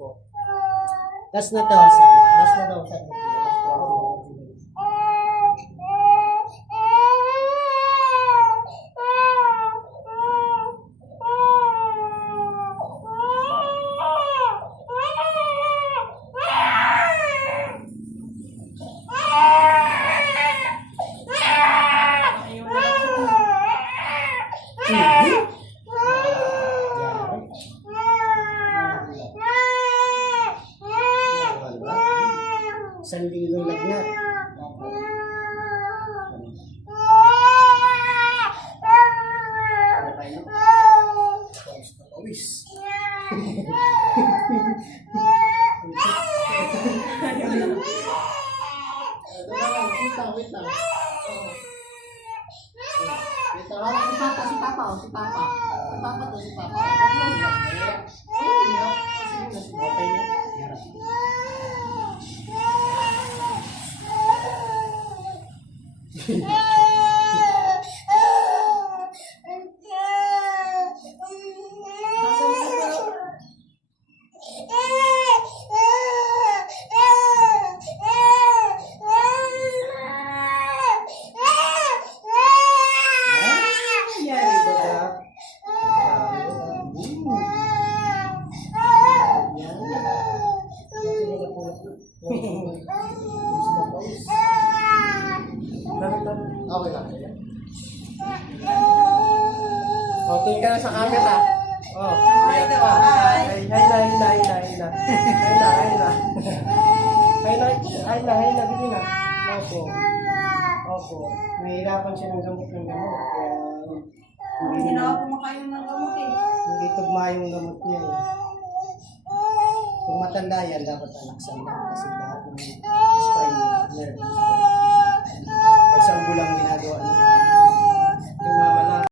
Last na to, San. Last na daw, San. Isang ligong lagnat. Pawis. Wait lang. Si Papa. Si Papa to, si Papa. Okay na. Okay lang. O, tingin ka na sa camera. O, hi na ba? Hi na, bili na. Opo. Nahihirapan siya ng gamot. Hindi na ako kumakain ng gamot eh. Hindi tugma yung gamot niya eh. Kung matanda yan, dapat alaksan lang kasi lahat ng spine niya.